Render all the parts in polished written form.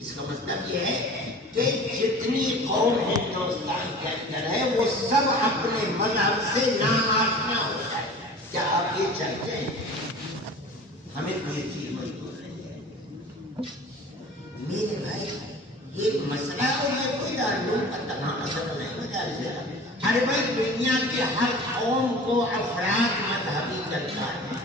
اس کا مطلب یہ ہے کہ جتنی قوم ہندوستان کے اندر ہے وہ سب اپنے مذہب سے ناآشنا ہوتا ہے. کیا آپ یہ چاہتے ہیں؟ ہمیں کوئی چیز مجبور نہیں ہے میرے بھائی. یہ مسئلہ اور یہ کوئی دارالعلوم کا تنہا مسئلہ نہیں ہے. ارے بھائی دنیا کے ہر قوم کو افراد مذہبی کرتا ہے.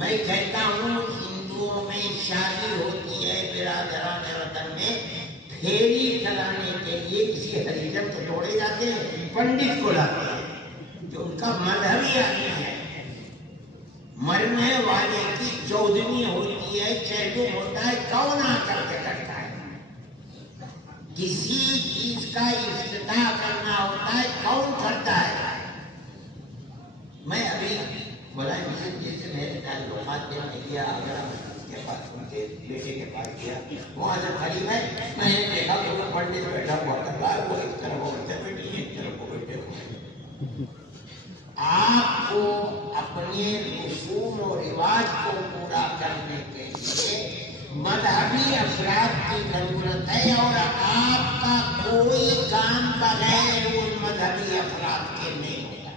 میں کہتا ہوں ہندوؤں میں شادی ہوتی ہے برادران وطن میں پھیری چلانے کے لیے کسی ہریجن کو توڑے جاتے ہیں, پنڈت کو لاتے ہیں جو ان کا مذہبی آدمی ہے. مرنے والے کی چودھویں ہوتی ہے, چہلم ہوتا ہے, کون آ کر کے کرتا ہے. کسی چیز کا افتتاح کرنا ہوتا ہے, کون کرتا ہے. میں ابھی بولا جیسے میرے تعلقات میں کیا کے پاس ان کے بیٹے کے پاس کیا, وہاں جب قریب ہے میں نے دیکھا کہ وہ پنڈت بیٹھا ہوا کر رہا ہے, وہ ایک طرف وہ بیٹھے ایک طرف وہ بیٹھے ہوئے. آپ کو اپنے رسوم و رواج کو پورا کرنے کے لیے مذہبی افراد کی ضرورت ہے, اور آپ کا کوئی کام بغیر ان مذہبی افراد کے نہیں ہوتا.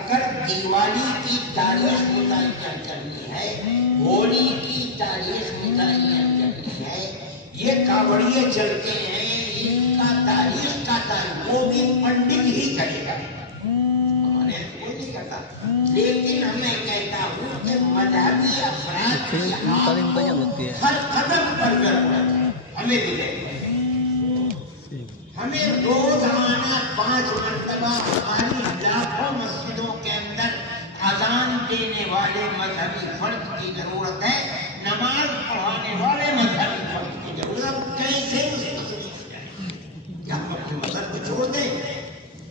اگر دیوالی کی تاریخ متعین کرنی ہے, ہولی کی تاریخ متعین کرنی ہے, یہ کاوڑیے چلتے ہیں, ان کا تاریخ کا تعین وہ بھی پنڈت ہی کرے گا, ہمارے کوئی نہیں کرتا. لیکن میں کہتا ہوں کہ مذہبی افراد کی ہر قدم پر ضرورت ہے. ہمیں بھی ہمیں روزانہ 5 مرتبہ ہماری لاکھوں مسجدوں کے اندر اذان دینے والے مذہبی فرد کی ضرورت ہے, نماز پڑھانے والے مذہبی فرد کی ضرورت. کیسے کیا ہم اپنے مذہب کو چھوڑ دیں,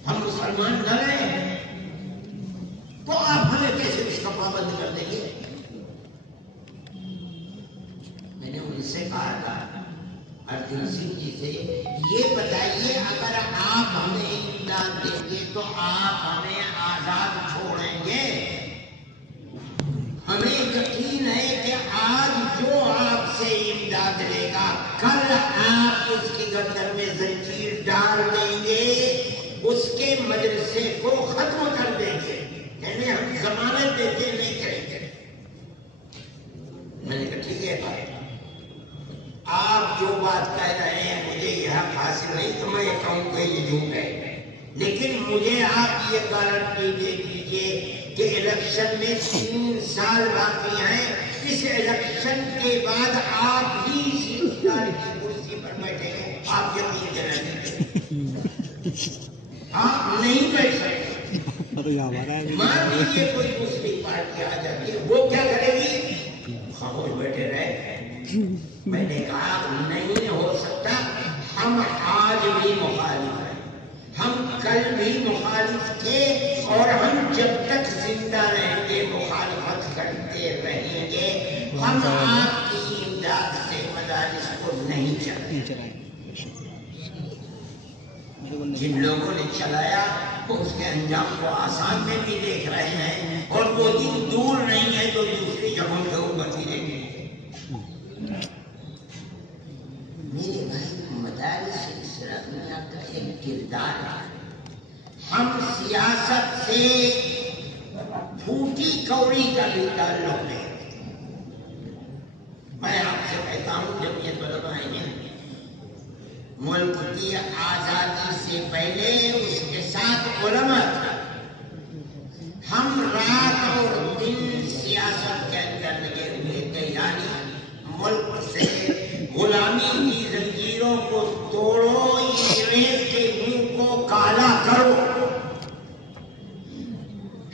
ہم مسلمان نہ رہے تو آپ ہمیں کیسے اس کا پابند کر دیں گے. میں نے ان سے کہا تھا ارجن سنگھ جی سے, یہ بتائیے اگر آپ ہمیں امداد دیں گے تو آپ ہمیں آزاد چھوڑیں گے؟ ہمیں یقین ہے کہ آج جو آپ سے امداد لے گا کل آپ اس کی گردن میں زنجیر ڈال دیں گے, اس کے مدرسے کو ختم کر دیں گے, یعنی ہم ضمانت دیتے نہیں کریں گے. میں نے کہا ٹھیک ہے بھائی, آپ جو بات کہہ رہے ہیں مجھے یہ حق حاصل نہیں تو میں یہ کہوں کہ یہ جھوٹ ہے, لیکن مجھے آپ یہ گارنٹی دے دیجئے کہ الیکشن میں 3 سال باقی ہیں, اس الیکشن کے بعد آپ ہی سیدار کی کرسی پر بیٹھے ہیں. آپ یقین کریں آپ نہیں بیٹھ سکتے. مان لیجیے کوئی دوسری پارٹی آ جاتی ہے, وہ کیا کرے گی؟ خاموش بیٹھے رہے. میں نے کہا نہیں ہو سکتا, ہم آج بھی مخالف ہیں, ہم کل بھی مخالف تھے, اور ہم جب تک زندہ رہیں گے مخالفت کرتے رہیں گے. ہم آپ کی امداد سے مدارس کو نہیں چلائیں. جن لوگوں نے چلایا وہ اس کے انجام کو آسان میں بھی دیکھ رہے ہیں, اور وہ دن دور نہیں ہے تو دوسری جگہوں سے وہ بچی رہیں گے. میرے بھائی مدارس اسلامیہ کا ایک کردار ہے. ہم سیاست سے پھوٹی کوڑی کا بھی تعلق ہے. میں آپ سے کہتا ہوں جمعیت علماء ہند ملک کی آزادی سے پہلے اس کے ساتھ علماء تھا. ہم رات اور دن سیاست کے اندر لگے ہوئے تھے, یعنی ملک سے غلامی کی زنجیروں کو توڑو, انگریز کے منہ کو کالا کرو.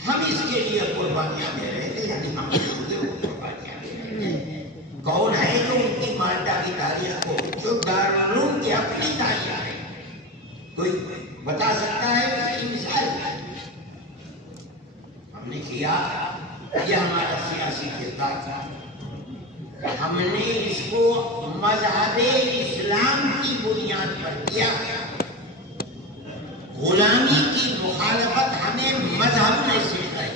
ہم اس کے لیے قربانیاں دے رہے تھے, یعنی ہم قربانیاں دے رہے تھے. کون ہے جو ان کی مالٹا کی تاریخ کو, جو دارالعلوم کی اپنی تاریخ ہے, کوئی بتا سکتا ہے اس کی مثال؟ ہم نے کیا, یہ ہمارا سیاسی کردار تھا. ہم نے اس کو مذہب اسلام کی بنیاد پر کیا. غلامی کی مخالفت ہمیں مذہب نے سکھائی.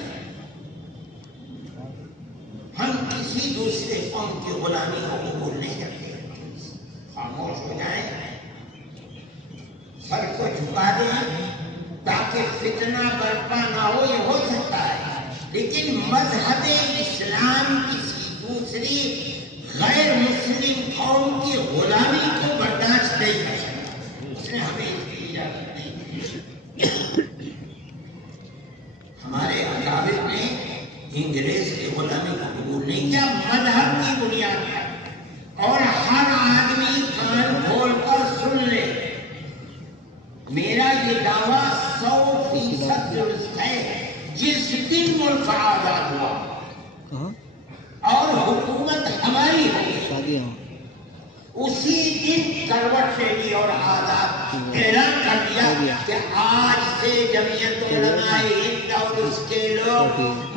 ہم کسی دوسرے کو قوم کی غلامی کو قبول نہیں کرتے، خاموش ہو جائیں، سر کو جھکا دیں تاکہ فتنہ برپا نہ ہو. یہ ہو سکتا ہے، لیکن مذہب اسلام کسی دوسری غیر مسلم قوم کی غلامی کو برداشت نہیں کر سکتا. اس نے ہمیں اس کی اجازت نہیں دی. ہمارے اکابر نے انگریز کی غلامی کو قبول نہیں کیا مذہب کی بنیاد پر. اور ہر آدمی کان کھول کر سن لے، میرا یہ دعویٰ 100% درست ہے. جس دن ملک آزاد ہوا اور حکومت ہماری ہوئی، اسی دن کروٹ لے لی اور آزاد اعلان کر دیا کہ آج سے جمعیت علماء ہند اور اس کے لوگ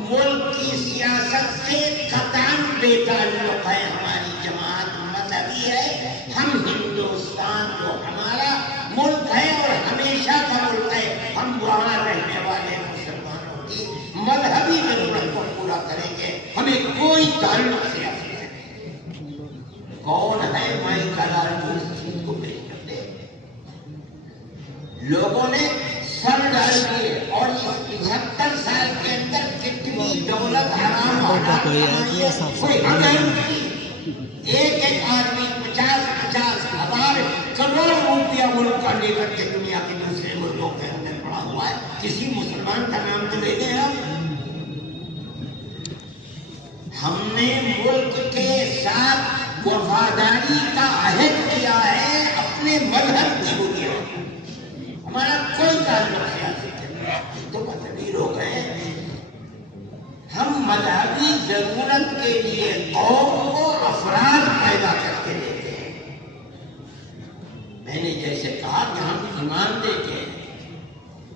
ملک کی سیاست سے قطعاً بے تعلق ہے. ہماری جماعت مذہبی ہے، ہم ہندوستان جو ہمارا ملک ہے اور ہمیشہ کا ملک ہے، ہم وہاں رہنے والے مسلمانوں کی مذہبی ضرورت کو پورا کریں گے، ہمیں کوئی تعلق سیاسی سے نہیں. کون ہے مائی کلار جو اس چیز کو پیش کرتے؟ لوگوں نے سر ڈال دیے اور اس 75 سال کے اندر کتنی دولت حرام کوئی حرام نہیں. ایک آدمی 50 ہزار کروڑ روپیہ ملک کا لے کر کے دنیا کے دوسرے ملکوں کے اندر پڑا ہوا ہے. کسی مسلمان کا نام تو لیتے ہیں ہم نے ملک کے ساتھ وفاداری کا عہد کیا ہے اپنے مذہب کی بنیاد. ہمارا کوئی تعلق سیاسی تو مذہبی لوگ ہیں. ہم مذہبی ضرورت کے لیے قوم کو افراد پیدا کر کے دیتے ہیں. میں نے جیسے کہا کہ ہم امام دیتے ہیں،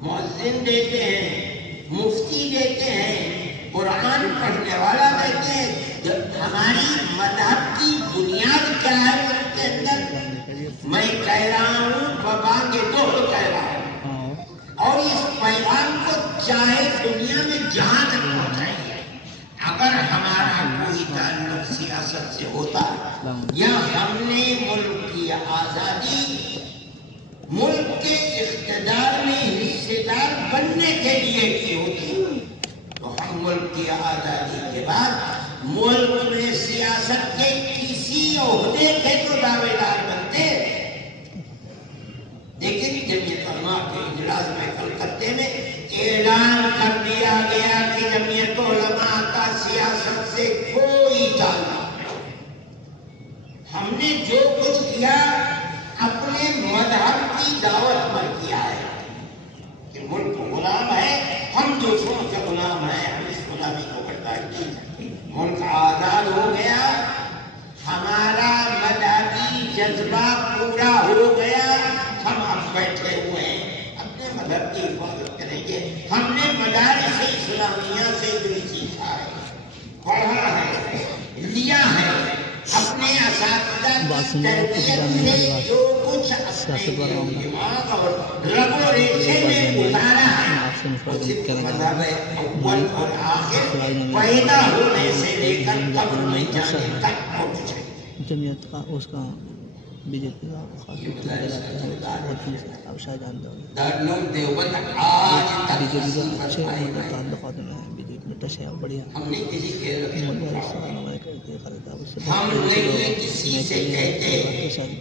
مؤذن دیتے ہیں، مفتی دیتے ہیں، قرآن پڑھنے والا دیتے ہیں. ہماری مذہب کی بنیاد کیا ہے ان کے اندر؟ میں کہہ رہا ہوں بابا کے دو کہہ رہا ہوں، اور اس پیغام کو چاہے دنیا میں جہاں تک پہنچائیں. اگر ہمارا کوئی تعلق سیاست سے ہوتا یا ہم نے ملک کی آزادی ملک کے اقتدار میں حصے دار بننے کے لیے کی ہوتی، تو ہم ملک کی آزادی کے بعد ملک میں سیاست کے کسی عہدے کے تو دعوے دار بنتے. لیکن جمعیت علماء کے اجلاس میں کلکتے میں اعلان کر دیا گیا کہ جمعیت علماء کا سیاست سے کوئی تعلق نہیں. ہم نے جو کچھ کیا اپنے مذہب کی دعوت پر کیا ہے کہ ملک غلام ہے، ہم دوسروں کے غلام ہیں، ہم اس غلامی کو برداشت نہیں کرتے. ملک آزاد ہو گیا، ہمارا مذہبی جذبہ پورا ہو گیا، ہم اب بیٹھے ہوئے ہیں اپنے مذہب کی حفاظت کریں گے. ہم نے مدارس اسلامیہ سے جو سیکھا ہے، پڑھا ہے، لیا ہے، اپنے اساتذہ کی تربیت سے جو کچھ اپنے دماغ اور رگ و ریشے میں اتارا ہے، مذہب اول اور آخر پیدا ہونے سے لے کر قبر میں جانے تک پہنچ جائے. جمعیت کا اس کا بی جے پی کا خاص شاہ جان دو بی جے پی کا اچھے تعلقات میں ہیں. بی جے پی میں ٹچ ہے بڑھیا.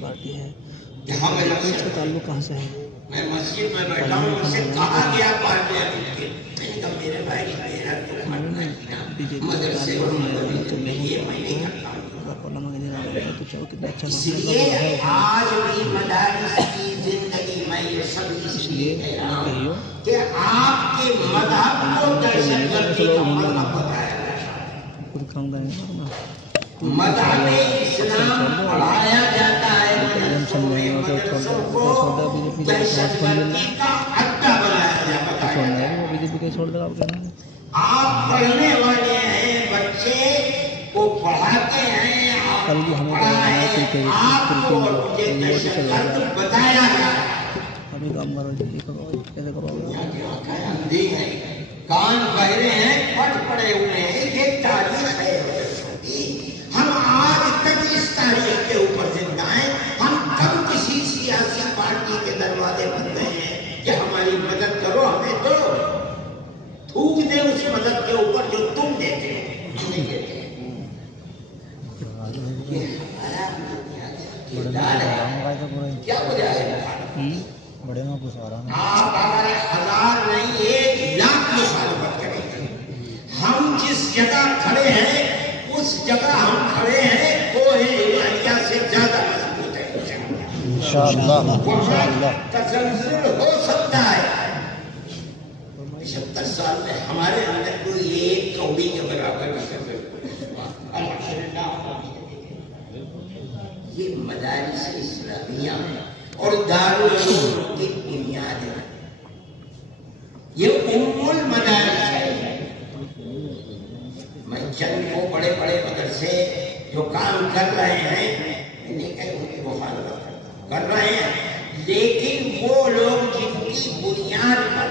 پارٹی ہے، اس کا تعلق کہاں سے ہے؟ میں مسجد میں بیٹھا ہوں، مجھ سے کہا گیا پارٹیاں کے میرے بھائی مدرسے اور مدرسے میں یہ میں نہیں کرتا ہوں. اس لیے آج بھی مدارس کی زندگی میں یہ سب اس لیے کہہ رہا ہوں کہ آپ کے مذہب کو دہشت گردی کا مذہب بتایا جاتا ہے. مذہب اسلام پڑھایا جاتا ہے، مدرسوں کو دہشت گردی کا اڈا بنایا جاتا ہے. آپ پڑھنے والے ہیں، بچے کو پڑھاتے ہیں، آپ پڑھائیں، آپ کو مجھے دہشت گرد بتایا جا رہا ہے. کان بہرے ہیں، پڑھ پڑے ہوئے ہیں، یہ تاریخ ہے. ہم آج تک اس تاریخ کے اوپر زندہ ہیں. ہم کب کسی سیاسی پارٹی کے دروازے بنتے ہیں کہ ہماری مدد کرو، ہمیں دو، تھوک دے اس مدد کے اوپر جو تم دیتے ہو، نہیں دیتے. یہ ہمارا کردار ہے. کیا وجہ ہے؟ آپ اگر 1000 نہیں 1,00,000 مخالفت کریں گے، ہم جس جگہ کھڑے ہیں اس جگہ ہم کھڑے ہیں وہ ہے سے زیادہ مضبوط ہے. وہاں تسلسل ہو سکتا ہے. 75 سال میں ہمارے اندر کوئی ایک کوڑی کے برابر یہ مدارس اسلامیہ اور دارالعلوم کی بنیاد ہے. یہ ام المدارس ہے. میں چند کو بڑے بڑے مدرسے جو کام کر رہے ہیں نہیں کہ ان کی مخالفت کر رہے ہیں، لیکن وہ لوگ جن کی بنیاد پر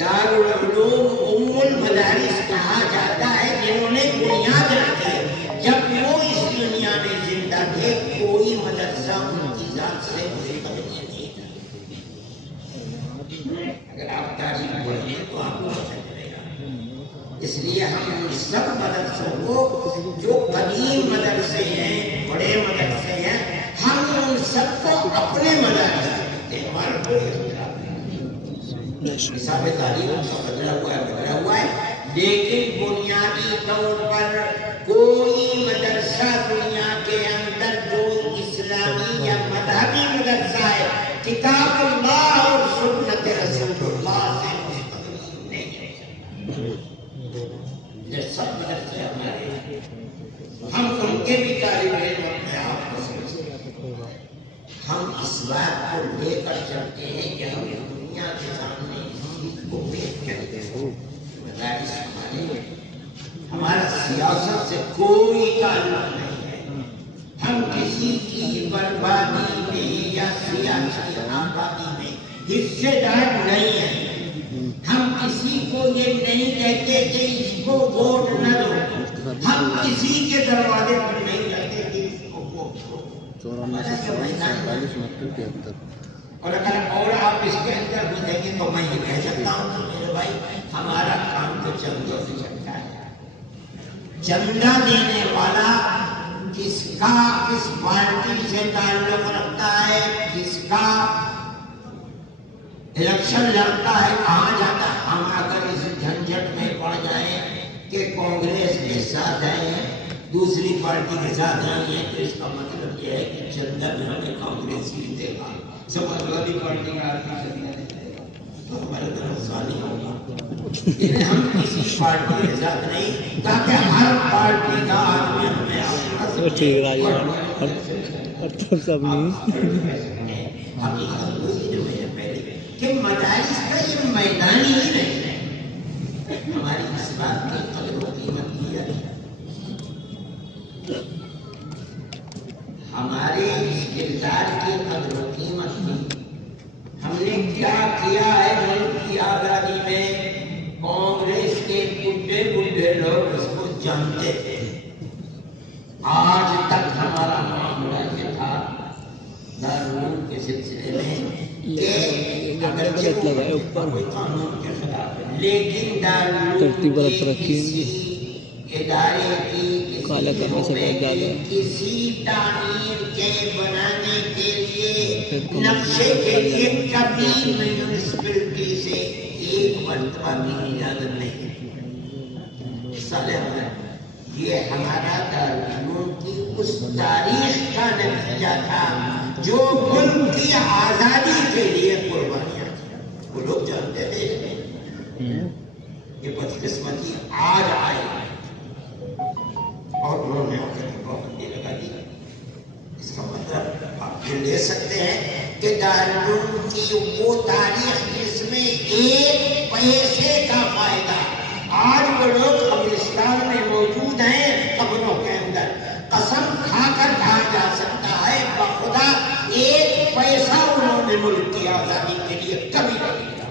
دارالعلوم ام المدارس کہا جاتا ہے، جنہوں نے بنیاد رکھی ہے، جب وہ اس دنیا میں زندہ تھے کوئی مدرسہ ان کی ذات سے مستقل نہیں تھا. اگر آپ تاریخ پڑھیں تو آپ کو پتہ چلے گا. اس لیے ہم سب مدرسوں کو جو قدیم مدرسے ہیں، بڑے مدرسے ہیں، ہم ان سب کو اپنے مدرسے کہتے ہیں. ہمارا کوئی اختلاف نہیں. حساب تعلیم کا بدلا ہوا ہے، لیکن بنیادی طور پر کوئی مدرسہ دنیا کے اندر جو اسلامی یا مذہبی مدرسہ ہے کتاب اللہ اور سنت رسول اللہ سے مستقل نہیں ہے. یہ سب مدرسے ہمارے، ہم ان کے بھی طالب علم اپنے آپ کو سمجھتے ہیں. ہم اس بات کو لے کر چلتے ہیں کہ ہم دنیا کے سامنے اس چیز کو پیش کرتے ہیں. مدارس ہمارا سیاست سے کوئی تعلق نہیں ہے. ہم کسی کی بربادی میں یا سیاسی آبادی میں حصے دار نہیں ہیں. ہم کسی کو یہ نہیں کہتے کہ اس کو ووٹ نہ دو. ہم کسی کے دروازے پر نہیں کہتے کہ اس کو ووٹ دو. اور اگر آپ اس کے اندر گزریں گے تو میں یہ کہہ سکتا ہوں کہ میرے بھائی ہمارا کام تو چندوں سے چلتا ہے. چندہ دینے والا کس کا کس پارٹی سے تعلق رکھتا ہے، کس کا الیکشن لڑتا ہے، کہاں جاتا ہے. ہم اگر اس جھنجٹ میں پڑ جائیں کہ کانگریس کے ساتھ آئے ہیں، دوسری پارٹی کے ساتھ آئے ہیں، تو اس کا مطلب یہ ہے کہ چندہ میں ہمیں کانگریس ہی دے گا. سماجوادی پارٹی کا آدمی چندہ دے گا تو ہمارے طرف سالی ہوگا. لیکن ہم کسی پارٹی کے ساتھ نہیں، تاکہ ہر پارٹی کا آدمی ہمیں کہ مدارس کا یہ میدان ہی نہیں ہے. ہماری اس بات کی قدر و قیمت کی جاتی ہے. ہمارے اس کردار کی قدر و قیمت کی. ہم نے کیا کیا ہے ملک کی آزادی میں، کانگریس کے بڈھے بڈھے لوگ اس کو جانتے تھے. آج تک ہمارا معاملہ یہ تھا دارالعلوم کے سلسلے میں کہ اگرچہ کوئی قانون کے خلاف ہے، لیکن دارالعلوم کے کسی ادارے کی کسی تعمیر کے بنانے کے لیے نقشے کے لیے کبھی میونسپلٹی سے ایک مرتبہ بھی اجازت نہیں. یہ ہمارا دارالعلوم کی اس تاریخ کا نتیجہ تھا جو ملک کی آزادی کے لیے قربانیاں تھیں. وہ لوگ جانتے تھے یہ بدقسمتی آج آئی اور انہوں نے پابندی لگا دی. اس کا مطلب آپ یہ لے سکتے ہیں کہ دارالعلوم کی وہ تاریخ جس میں ایک پیسے کا فائدہ، آج وہ لوگ قبرستان میں موجود ہیں قبروں کے اندر، قسم کھا کر کہا جا سکتا ہے بخدا ایک پیسہ انہوں نے ملک کی آزادی کے لیے کبھی نہیں دیا.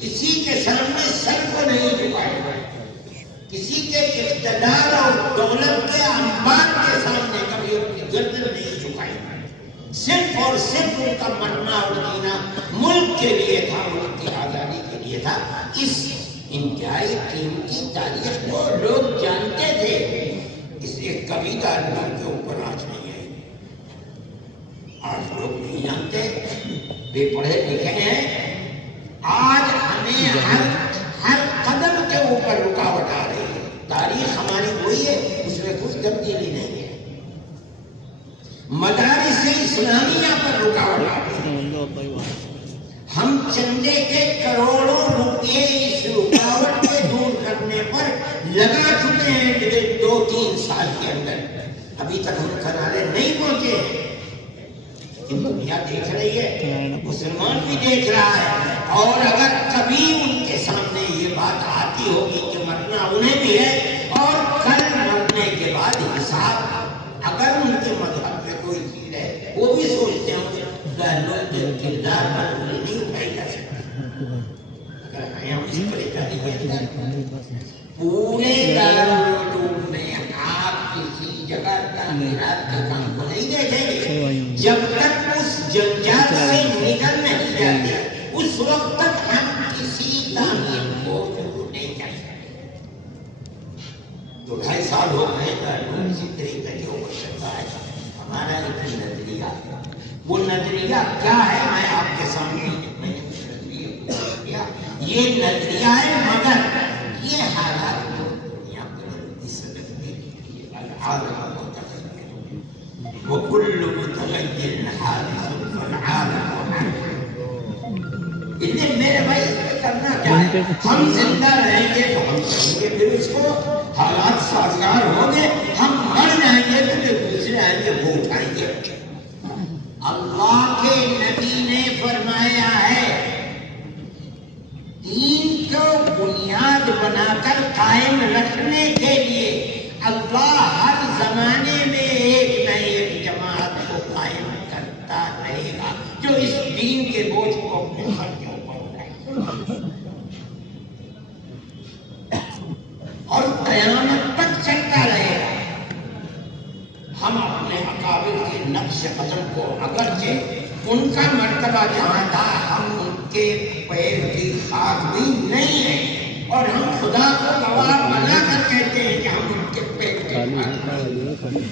کسی کے سامنے سر کو نہیں جھکائے. کسی کے اقتدار اور دولت کے انبار کے سامنے کبھی اپنی گردن نہیں جھکائی. صرف اور صرف ان کا مرنا اور جینا ملک کے لیے تھا، ملک کی آزادی کے لیے تھا. اس انتہائی قیمتی تاریخ کو لوگ جانتے تھے، اس لیے کبھی دارالعلوم کے اوپر آنچ نہیں آئی. آج لوگ نہیں جانتے، بے پڑھے لکھے ہیں. آج ہمیں ہر قدم کے اوپر رکاوٹ آ رہی ہے. تاریخ ہماری وہی ہے، اس میں کچھ تبدیلی نہیں ہے. مدارس اسلامیہ پر رکاوٹ آ رہی ہے. ہم چندے کے کروڑوں روپے اس رکاوٹ کے دور کرنے پر لگا چکے ہیں 2-3 سال کے اندر. ابھی تک ہم کنارے نہیں پہنچے. دنیا دیکھ رہی ہے، مسلمان بھی دیکھ رہا ہے. اور اگر کبھی ان کے سامنے یہ بات آتی ہوگی کہ مرنا انہیں بھی ہے اور کل مرنے کے بعد حساب، اگر ان کے مذہب میں کوئی چیز ہے وہ بھی سوچتے ہوں گے کردار پر نہیں اٹھائی جا سکتی. اگر ہم اس پر پورے دارالعلوم میں آپ کسی جگہ تعمیرات کے کام کو نہیں دیکھیں گے جب تک اس جنجال سے نکل نہیں جاتے. اس وقت تک ہم کسی تعمیر کو ضرور نہیں کر سکتے. 2-2.5 سال ہو گئے دارالعلوم اسی طریقے سے اوپر چلتا ہے. ہمارا ایک نظریہ، وہ نظریہ کیا ہے میں آپ کے سامنے یہ نظریہ ہے، مگر یہ حالات کو دنیا بدلتی سکتی ہے. العالم متغیر وکل متغیر حادث فالعالم حادث. اس لیے میرے بھائی کرنا کیا ہے؟ ہم زندہ رہیں گے تو ہم کریں گے، پھر اس کو حالات سازگار ہوں گے. ہم مر جائیں گے تو جو دوسرے آئیں گے وہ اٹھائیں گے. اللہ کے نبی نے فرمایا ہے دین کو بنیاد بنا کر قائم رکھنے کے لیے اللہ ہر زمانے میں ایک نہ ایک جماعت کو قائم کرتا رہے گا جو اس دین کے بوجھ کو اپنے سر کے اوپر اٹھائے اور قیامت تک چلتا رہے گا. ہم اپنے اکابر کے نقش قدم کو اگرچہ ان کا مرتبہ جہاں تھا ہم ان کے پیر کی خاک بھی نہیں ہیں اور ہم خدا کو گواہ بنا کر کہتے ہیں کہ ہم ان کے پیر کی خاک ہیں،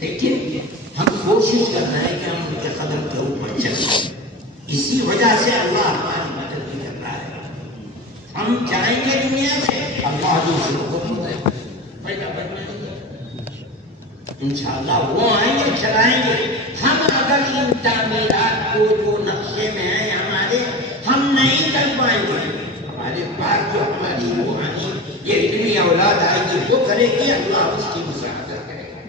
لیکن ہم کوشش کر رہے ہیں کہ ہم ان کے قدم کے اوپر چلیں. اسی وجہ سے اللہ ہماری مدد بھی کر رہا ہے. ہم جائیں گے دنیا سے، اللہ دوسروں کو پیدا بنائیں گے انشاءاللہ. وہ آئیں گے چلائیں گے. ہم اگر ان تعمیرات کو جو نقشے میں ہیں ہمارے ہم نہیں کر پائیں گے. ہمارے پاس جو ہماری روحانی یہ علمی اولاد آئے گی وہ کرے گی، اللہ اس کی مساعدت کرے گا.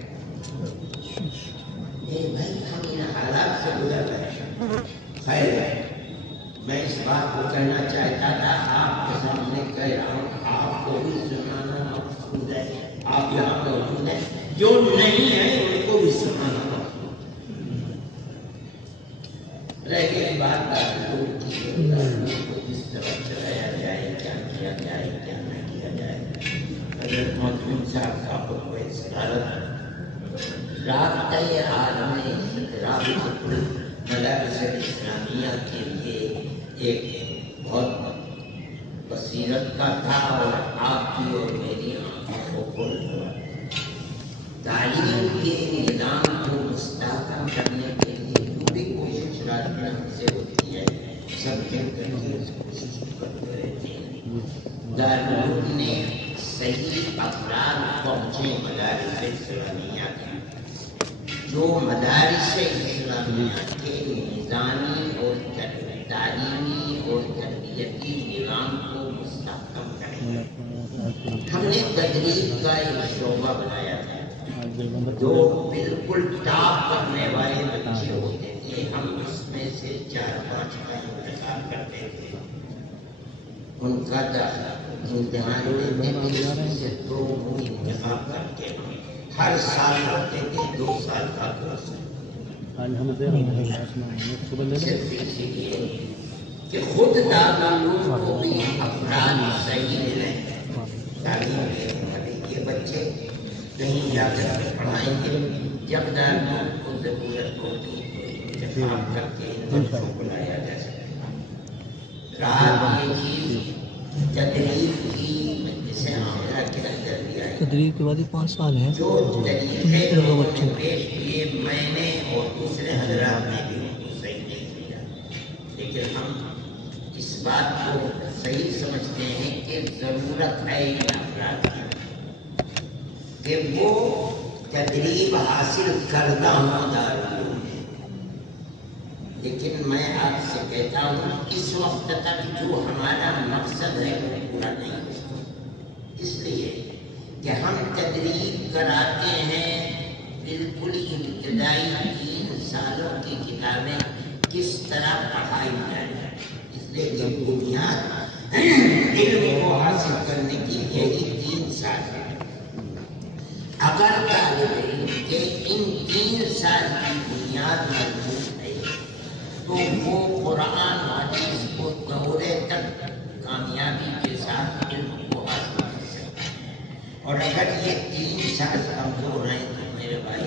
بھائی ہم ان حالات سے گزر رہے ہیں. خیر ہے، میں اس بات کو کہنا چاہتا تھا، آپ کے سامنے کہہ رہا ہوں. آپ کو بھی سنانا مقصود ہے، آپ یہاں موجود ہیں، جو نہیں ہے ان کو بھی سنانا رہ گئی بات کو جس طرح چلایا جائے، کیا کیا جائے، کیا نہ کیا جائے. حضرت محمد صاحب کا خطبہ استعارت رابطۂ عالمی رابطۃ المدارس الاسلامیہ کے لیے ایک بہت بصیرت کا تھا اور آپ کی اور میری آنکھوں کو کھول دیا. تعلیم کے نظام کو مستحکم کرنے کے لیے جو بھی کوشش رات ہم سے ہوتی ہے سب کے کر کے کوشش کرتے رہتے ہیں. دارالعلوم نے صحیح افراد پہنچے مدارس اسلامیہ کی، جو مدارس اسلامیہ کے نظامی اور تعلیمی اور تربیتی نظام کو مستحکم کریں. ہم نے تدریس کا ایک شعبہ بنایا تھا جو بالکل ٹاپ کرنے والے بچے ہوتے تھے. ہم اس میں سے 4-5 کا انتخاب کرتے تھے. ان کا امتحان لیتے تھے، اس سے 2 انتخاب کر کے ہر سال کرتے تھے. 2 سال کا کورس صرف اسی لیے کہ خود دارالعلوم کو بھی افراد صحیح ملیں. تعلیم لینے والے یہ بچے کہیں جا کر پڑھائیں گے. جب دارالعلوم کو ضرورت ہوگی تو انتخاب کر کے ان بچوں کو لایا جا سکے. رات یہ چیز تدریب کی جسے عاملہ کے اندر بھی آئی. تدریب کے بعد ہی 5 سال ہیں جو طریقے لوگوں نے پیش کیے میں نے اور دوسرے حضرات نے بھی ان کو صحیح نہیں کیا، لیکن ہم اس بات کو صحیح سمجھتے ہیں کہ ضرورت ہے ان افراد کی کہ وہ تدریب حاصل کردہ ہوں دارالعلوم میں. لیکن میں آپ سے کہتا ہوں اس وقت تک جو ہمارا مقصد ہے وہ پورا نہیں ہوا، اس لیے کہ ہم تدریب کراتے ہیں بالکل ابتدائی 3 سالوں کی کتابیں کس طرح پڑھائی جائے. اس لیے کہ بنیاد علم کو حاصل کرنے کی یہی 3 سال ہے. اگر طالب علم کے ان 3 سال کی بنیاد مضبوط ہے تو وہ قرآن و حدیث کو دورے تک کامیابی کے ساتھ علم کو حاصل کر سکتا ہے. اور اگر یہ 3 سال کمزور ہیں تو میرے بھائی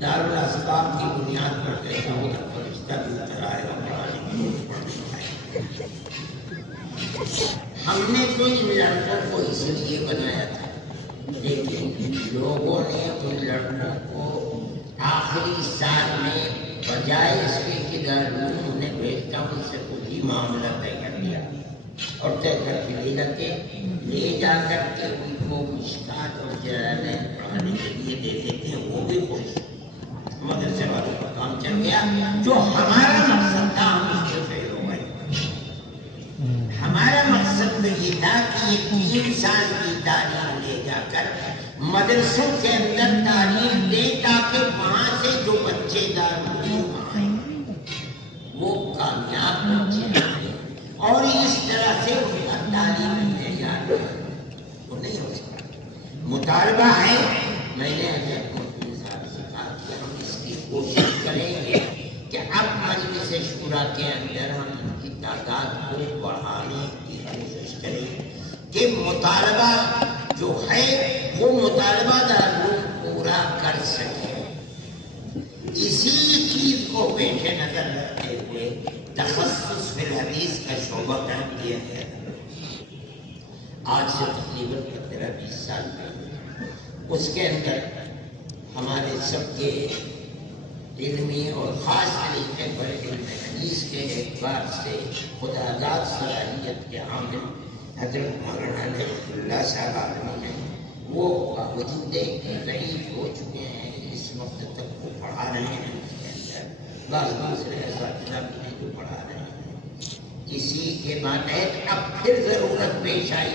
دارالاسباب کی بنیاد پر کہتا ہوں کہ فرشتہ بھی اتر آئے گا پڑھانے کو پڑھنے پائے. ہم نے تو ان لڑکوں کو اس لیے بنایا تھا، لیکن لوگوں نے ان لڑکوں کو آخری سال میں بجائے اس کے کہ دارالعلوم انہیں بھیجتا ان سے خود ہی معاملہ طے کر دیا اور طے کر کے لے جا کر کے ان کو مشکات اور جلالین پڑھانے کے لیے دے دیتے ہیں. وہ بھی خوش مدرسے والوں کا کام چل گیا. جو ہمارا مقصد تھا ہم اس سے فیل ہو گئے. ہمارا مقصد تو یہ تھا کہ یہ 3 سال کی تعلیم لے جا کر مدرسوں کے اندر تعلیم دے تاکہ وہاں سے جو بچے دارالعلوم آئیں وہ کامیاب بچے آئیں اور اس طرح سے ان کا تعلیم معیار وہ نہیں ہو سکتا. مطالبہ ہے، میں نے حضرت مفتی صاحب سے کہا کہ ہم اس کی کوشش کریں گے کہ اب مجلس شورا کے اندر ہم ان کی تعداد کو بڑھانے کی کوشش کریں کہ مطالبہ جو ہے وہ مطالبہ دارالعلوم پورا کر سکے. اسی چیز کو پیش نظر رکھتے ہوئے تخصص فی الحدیث کا شعبہ قائم کیا گیا. آج سے تقریباً 15-20 سال پہلے اس کے اندر ہمارے سب کے علمی اور خاص طریقے پر علم حدیث کے اعتبار سے خداداد صلاحیت کے عامل حضرت مولانا رحمۃ اللہ صاحب عالمی ہیں. وہ باوجود ضعیف ہو چکے ہیں، اس وقت تک وہ پڑھا رہے ہیں. اس کے اندر بعض دوسرے اساتذہ بھی ہیں جو پڑھا رہے ہیں. اسی کے ماتحت اب پھر ضرورت پیش آئی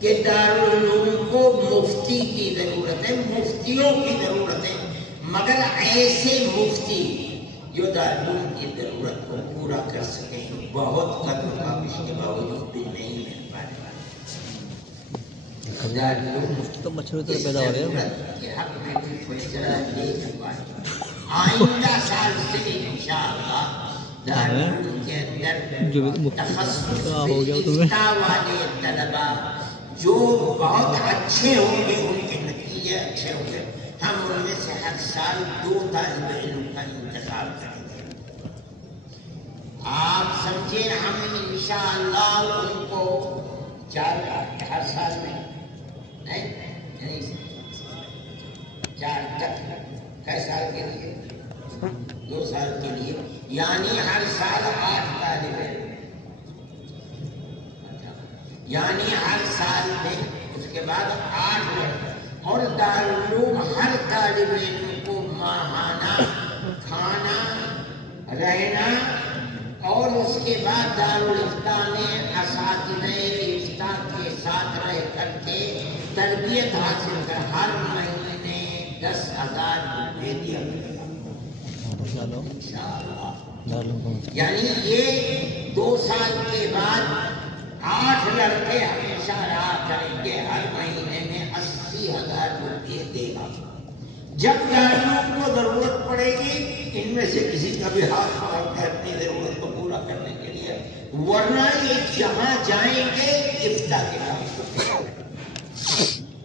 کہ دارالعلوم کو مفتی کی ضرورت ہے، مفتیوں کی ضرورت ہے، مگر ایسے مفتی جو دارالعلوم کی ضرورت کو پورا کر سکیں. بہت قدر کابش کے باوجود بھی نہیں مل پا رہا. تو مچھر پیدا ہو رہے ہیں. آئندہ سال سے انشاءاللہ دارالعلوم کے اندر تخصص والے طلبا جو بہت اچھے ہوں گے، ان کے نتیجے اچھے ہوں گے، ہم ان میں سے ہر سال 2 طالب علم کا انتخاب کریں گے. آپ سمجھے ہم انشاءاللہ ان کو 4 ہر سال میں 4 تک کئی سال کے لیے 2 سال کے لیے، یعنی ہر سال 8 طالب علم، یعنی ہر سال میں اس کے بعد 8 لڑکے. اور دارالعلوم ہر طالب علم کو ماہانہ کھانا رہنا اور اس کے بعد دارالفتاء میں اساتذہ افتاء کے ساتھ رہ کر کے تربیت حاصل کر ہر مہینے 10,000 روپے دیا انشاءاللہ. یعنی یہ 2 سال کے بعد 8 لڑکے ہمیشہ رہا کریں گے، ہر مہینے میں 80,000 روپے دے گا. جب دارالعلوم کو ضرورت پڑے گی ان میں سے کسی کا بھی ہاتھ پکڑ کے اپنی ضرورت کو پورا کرنے کے لیے، ورنہ یہ جہاں جائیں گے افتاء کے کام.